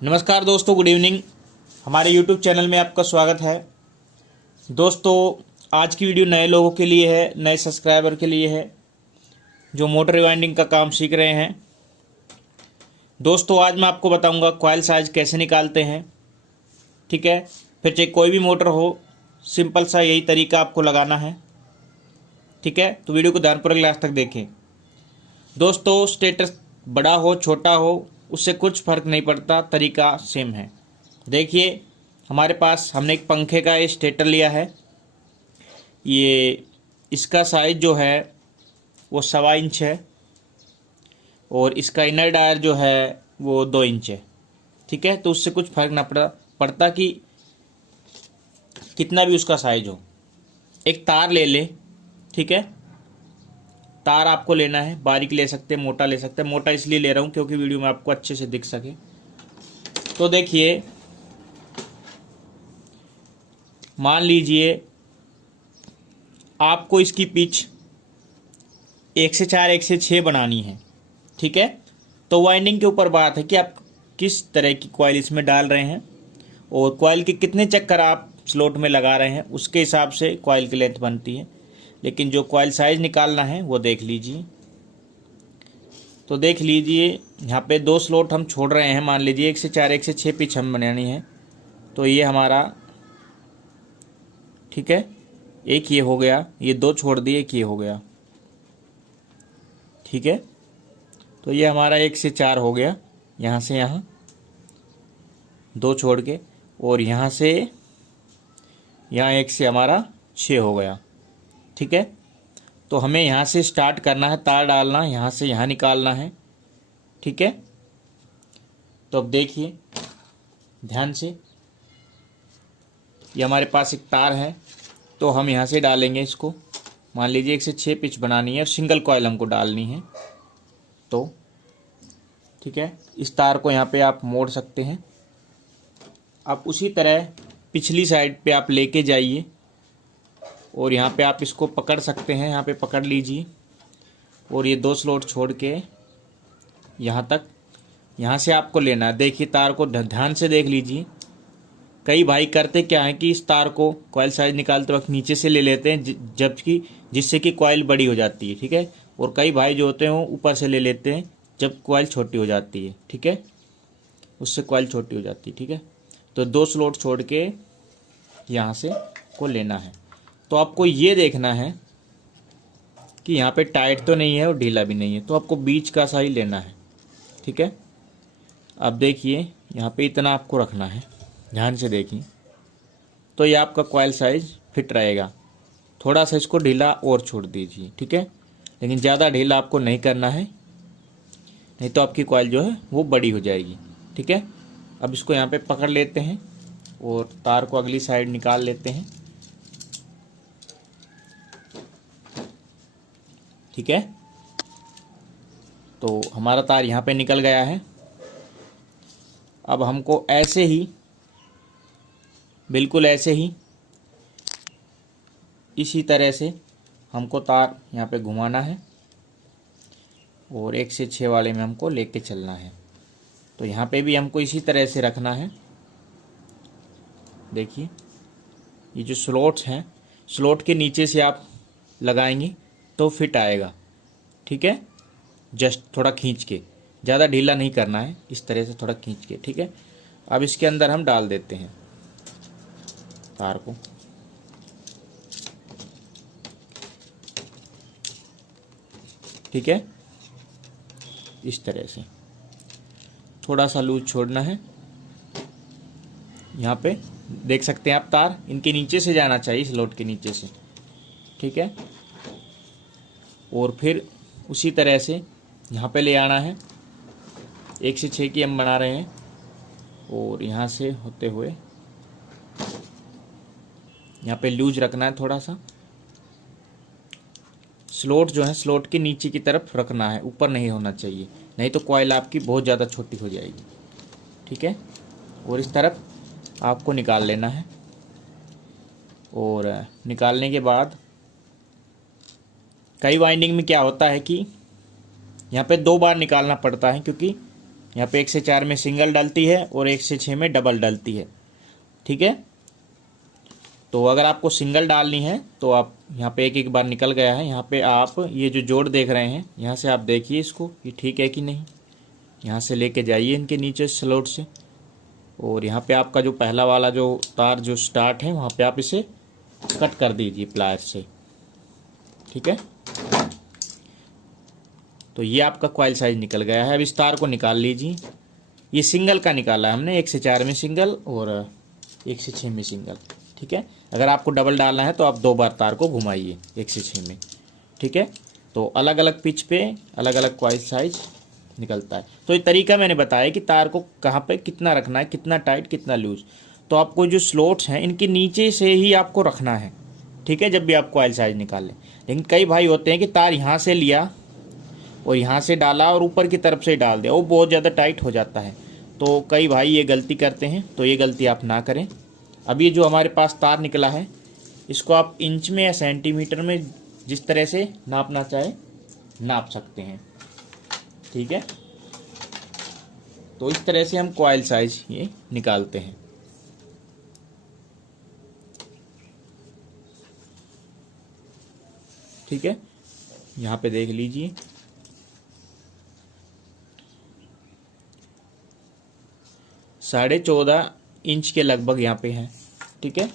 नमस्कार दोस्तों, good evening. हमारे YouTube चैनल में आपका स्वागत है। दोस्तों, आज की वीडियो नए लोगों के लिए है, नए सब्सक्राइबर के लिए है जो मोटर रिवाइंडिंग का काम सीख रहे हैं। दोस्तों, आज मैं आपको बताऊंगा कॉइल साइज कैसे निकालते हैं। ठीक है, फिर चाहे कोई भी मोटर हो, सिंपल सा यही तरीका आपको लगाना है। ठीक है, तो वीडियो को ध्यानपूर्वक लास्ट तक देखें। दोस्तों, स्टेटर बड़ा हो छोटा हो उससे कुछ फ़र्क नहीं पड़ता, तरीका सेम है। देखिए, हमारे पास हमने एक पंखे का ये स्टेटर लिया है। ये इसका साइज़ जो है वो 1.25 इंच है और इसका इनर डायर जो है वो 2 इंच है। ठीक है, तो उससे कुछ फ़र्क ना पड़ता कि कितना भी उसका साइज हो। एक तार ले ले। ठीक है, तार आपको लेना है, बारीक ले सकते हैं, मोटा ले सकते हैं। मोटा इसलिए ले रहा हूँ क्योंकि वीडियो में आपको अच्छे से दिख सके। तो देखिए, मान लीजिए आपको इसकी पिच 1 से 4 1 से 6 बनानी है। ठीक है, तो वाइंडिंग के ऊपर बात है कि आप किस तरह की कॉइल इसमें डाल रहे हैं और कॉइल के कितने चक्कर आप स्लॉट में लगा रहे हैं, उसके हिसाब से कॉइल की लेंथ बनती है। लेकिन जो कॉइल साइज निकालना है वो देख लीजिए। तो देख लीजिए, यहाँ पे 2 स्लॉट हम छोड़ रहे हैं। मान लीजिए 1 से 4 1 से 6 पिच हम बनानी है। तो ये हमारा, ठीक है, एक ये हो गया, ये 2 छोड़ दिए, एक ये हो गया। ठीक है, तो ये हमारा 1 से 4 हो गया, यहाँ से यहाँ 2 छोड़ के, और यहाँ से यहाँ 1 से हमारा 6 हो गया। ठीक है, तो हमें यहाँ से स्टार्ट करना है, तार डालना, यहाँ से यहाँ निकालना है। ठीक है, तो अब देखिए ध्यान से, ये हमारे पास एक तार है, तो हम यहाँ से डालेंगे इसको। मान लीजिए 1 से 6 पिच बनानी है, सिंगल कॉइल हमको डालनी है। तो ठीक है, इस तार को यहाँ पे आप मोड़ सकते हैं। आप उसी तरह पिछली साइड पे आप लेके जाइए और यहाँ पे आप इसको पकड़ सकते हैं। यहाँ पे पकड़ लीजिए और ये 2 स्लॉट छोड़ के यहाँ तक, यहाँ से आपको लेना है। देखिए, तार को ध्यान से देख लीजिए। कई भाई करते क्या है कि इस तार को कॉइल साइज निकालते वक्त नीचे से ले लेते हैं, जबकि जिससे कि कॉइल बड़ी हो जाती है। ठीक है, और कई भाई जो होते हैं वो ऊपर से ले लेते हैं जब कॉइल छोटी हो जाती है। ठीक है, उससे कॉइल छोटी हो जाती है। ठीक है, तो 2 स्लॉट छोड़ के यहाँ से को लेना है। तो आपको ये देखना है कि यहाँ पे टाइट तो नहीं है और ढीला भी नहीं है, तो आपको बीच का सा ही लेना है। ठीक है, अब देखिए यहाँ पे इतना आपको रखना है, ध्यान से देखिए। तो ये आपका कॉइल साइज फिट रहेगा। थोड़ा सा इसको ढीला और छोड़ दीजिए। ठीक है, लेकिन ज़्यादा ढीला आपको नहीं करना है, नहीं तो आपकी कॉइल जो है वो बड़ी हो जाएगी। ठीक है, अब इसको यहाँ पे पकड़ लेते हैं और तार को अगली साइड निकाल लेते हैं। ठीक है, तो हमारा तार यहाँ पे निकल गया है। अब हमको ऐसे ही, बिल्कुल ऐसे ही, इसी तरह से हमको तार यहाँ पे घुमाना है और 1 से 6 वाले में हमको लेके चलना है। तो यहाँ पे भी हमको इसी तरह से रखना है। देखिए, ये जो स्लॉट्स हैं, स्लॉट के नीचे से आप लगाएंगे तो फिट आएगा। ठीक है, जस्ट थोड़ा खींच के, ज़्यादा ढीला नहीं करना है, इस तरह से थोड़ा खींच के। ठीक है, अब इसके अंदर हम डाल देते हैं तार को। ठीक है, इस तरह से थोड़ा सा लूज छोड़ना है। यहाँ पे देख सकते हैं आप, तार इनके नीचे से जाना चाहिए, स्लॉट के नीचे से। ठीक है, और फिर उसी तरह से यहाँ पे ले आना है। 1 से 6 की हम बना रहे हैं और यहाँ से होते हुए यहाँ पे लूज रखना है थोड़ा सा। स्लॉट जो है स्लॉट के नीचे की तरफ रखना है, ऊपर नहीं होना चाहिए, नहीं तो कॉइल आपकी बहुत ज़्यादा छोटी हो जाएगी। ठीक है, और इस तरफ आपको निकाल लेना है। और निकालने के बाद कई वाइंडिंग में क्या होता है कि यहाँ पे 2 बार निकालना पड़ता है, क्योंकि यहाँ पे 1 से 4 में सिंगल डलती है और 1 से 6 में डबल डलती है। ठीक है, तो अगर आपको सिंगल डालनी है तो आप यहाँ पे एक बार निकल गया है, यहाँ पे आप ये जो जोड़ देख रहे हैं यहाँ से आप देखिए इसको, ये ठीक है कि नहीं। यहाँ से लेके जाइए इनके नीचे स्लॉट से, और यहाँ पे आपका जो पहला वाला जो तार जो स्टार्ट है वहाँ पे आप इसे कट कर दीजिए प्लायर से। ठीक है, तो ये आपका कॉइल साइज निकल गया है। अब इस तार को निकाल लीजिए। ये सिंगल का निकाला है हमने, 1 से 4 में सिंगल और 1 से 6 में सिंगल। ठीक है, अगर आपको डबल डालना है तो आप 2 बार तार को घुमाइए 1 से 6 में। ठीक है, तो अलग अलग पिच पे अलग अलग कॉइल साइज निकलता है। तो ये तरीका मैंने बताया कि तार को कहाँ पे कितना रखना है, कितना टाइट कितना लूज। तो आपको जो स्लॉट्स हैं इनके नीचे से ही आपको रखना है। ठीक है, जब भी आप कॉइल साइज निकालें। लेकिन कई भाई होते हैं कि तार यहाँ से लिया और यहाँ से डाला और ऊपर की तरफ से डाल दिया, वो बहुत ज़्यादा टाइट हो जाता है। तो कई भाई ये गलती करते हैं, तो ये गलती आप ना करें। अब ये जो हमारे पास तार निकला है इसको आप इंच में या सेंटीमीटर में जिस तरह से नापना चाहे नाप सकते हैं। ठीक है, तो इस तरह से हम कॉइल साइज ये निकालते हैं। ठीक है, यहाँ पे देख लीजिए 14.5 इंच के लगभग यहाँ पे है। ठीक है,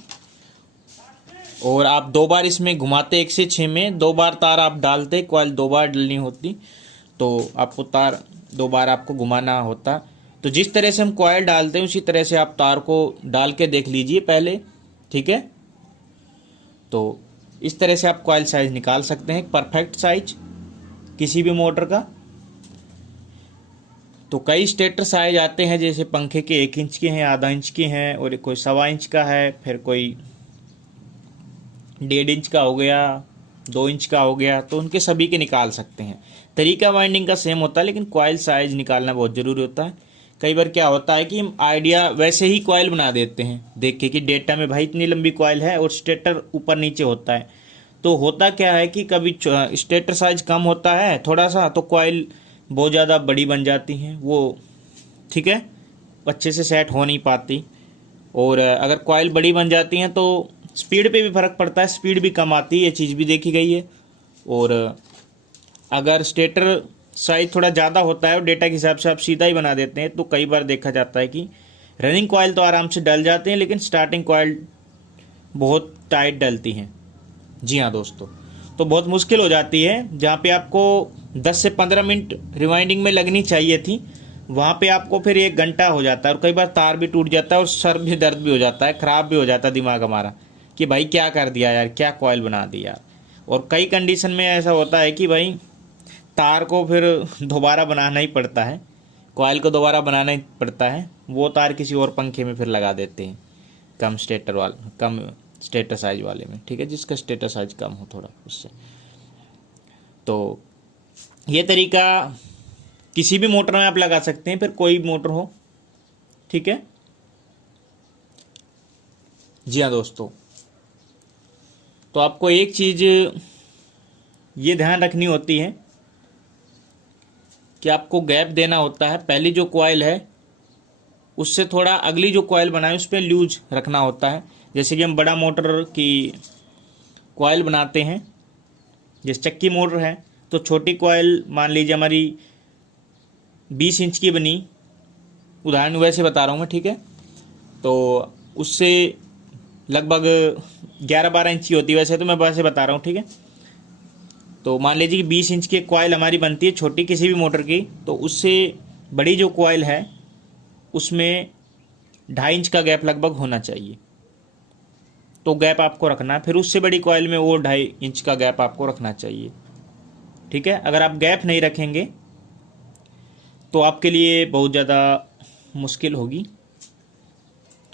और आप 2 बार इसमें घुमाते 1 से 6 में 2 बार तार आप डालते, कॉइल 2 बार डलनी होती तो आपको तार 2 बार आपको घुमाना होता। तो जिस तरह से हम कॉइल डालते हैं उसी तरह से आप तार को डाल के देख लीजिए पहले। ठीक है, तो इस तरह से आप कॉइल साइज निकाल सकते हैं, परफेक्ट साइज किसी भी मोटर का। तो कई स्टेटर साइज आते हैं, जैसे पंखे के 1 इंच के हैं, आधा इंच के हैं, और कोई 1.25 इंच का है, फिर कोई 1.5 इंच का हो गया, 2 इंच का हो गया। तो उनके सभी के निकाल सकते हैं। तरीका वाइंडिंग का सेम होता है, लेकिन कॉइल साइज निकालना बहुत ज़रूरी होता है। कई बार क्या होता है कि हम आइडिया वैसे ही कॉइल बना देते हैं, देख के कि डेटा में भाई इतनी लंबी कॉइल है और स्टेटर ऊपर नीचे होता है। तो होता क्या है कि कभी स्टेटर साइज कम होता है थोड़ा सा, तो कॉइल बहुत ज़्यादा बड़ी बन जाती हैं वो। ठीक है, अच्छे से सेट हो नहीं पाती। और अगर कॉइल बड़ी बन जाती हैं तो स्पीड पे भी फ़र्क पड़ता है, स्पीड भी कम आती है, ये चीज़ भी देखी गई है। और अगर स्टेटर साइज थोड़ा ज़्यादा होता है और डेटा के हिसाब से आप सीधा ही बना देते हैं, तो कई बार देखा जाता है कि रनिंग कॉइल तो आराम से डल जाते हैं, लेकिन स्टार्टिंग कॉइल बहुत टाइट डलती हैं। जी हाँ दोस्तों, तो बहुत मुश्किल हो जाती है। जहाँ पे आपको 10 से 15 मिनट रिवाइंडिंग में लगनी चाहिए थी, वहाँ पे आपको फिर 1 घंटा हो जाता है, और कई बार तार भी टूट जाता है और सर भी दर्द भी हो जाता है, ख़राब भी हो जाता है दिमाग हमारा कि भाई क्या कर दिया यार, क्या कॉइल बना दी यार। और कई कंडीशन में ऐसा होता है कि भाई तार को फिर दोबारा बनाना ही पड़ता है, कॉइल को दोबारा बनाना ही पड़ता है। वो तार किसी और पंखे में फिर लगा देते हैं, कम स्टेटर साइज वाले में। ठीक है, जिसका स्टेटर साइज कम हो थोड़ा उससे। तो ये तरीका किसी भी मोटर में आप लगा सकते हैं, फिर कोई भी मोटर हो। ठीक है, जी हाँ दोस्तों, तो आपको एक चीज़ ये ध्यान रखनी होती है कि आपको गैप देना होता है। पहली जो कॉइल है उससे थोड़ा अगली जो कॉइल बनाए उस पर लूज रखना होता है। जैसे कि हम बड़ा मोटर की कॉइल बनाते हैं, जैसे चक्की मोटर है, तो छोटी कॉइल मान लीजिए हमारी 20 इंच की बनी, उदाहरण वैसे बता रहा हूँ मैं। ठीक है, तो उससे लगभग 11-12 इंच की होती है, वैसे तो मैं वैसे बता रहा हूँ। ठीक है, तो मान लीजिए कि 20 इंच की कॉइल हमारी बनती है छोटी किसी भी मोटर की, तो उससे बड़ी जो कॉइल है उसमें 2.5 इंच का गैप लगभग होना चाहिए। तो गैप आपको रखना है, फिर उससे बड़ी कॉइल में वो 2.5 इंच का गैप आपको रखना चाहिए। ठीक है, अगर आप गैप नहीं रखेंगे तो आपके लिए बहुत ज़्यादा मुश्किल होगी।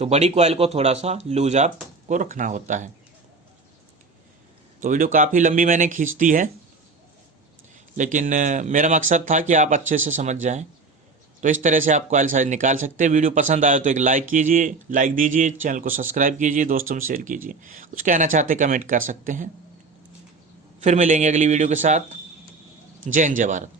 तो बड़ी कॉइल को थोड़ा सा लूज आपको रखना होता है। तो वीडियो काफ़ी लंबी मैंने खींच दी है, लेकिन मेरा मकसद था कि आप अच्छे से समझ जाएं। तो इस तरह से आप कॉइल साइज निकाल सकते हैं। वीडियो पसंद आए तो एक लाइक कीजिए, लाइक दीजिए, चैनल को सब्सक्राइब कीजिए, दोस्तों में शेयर कीजिए। कुछ कहना चाहते कमेंट कर सकते हैं। फिर मिलेंगे अगली वीडियो के साथ। जय हिंद, जय भारत।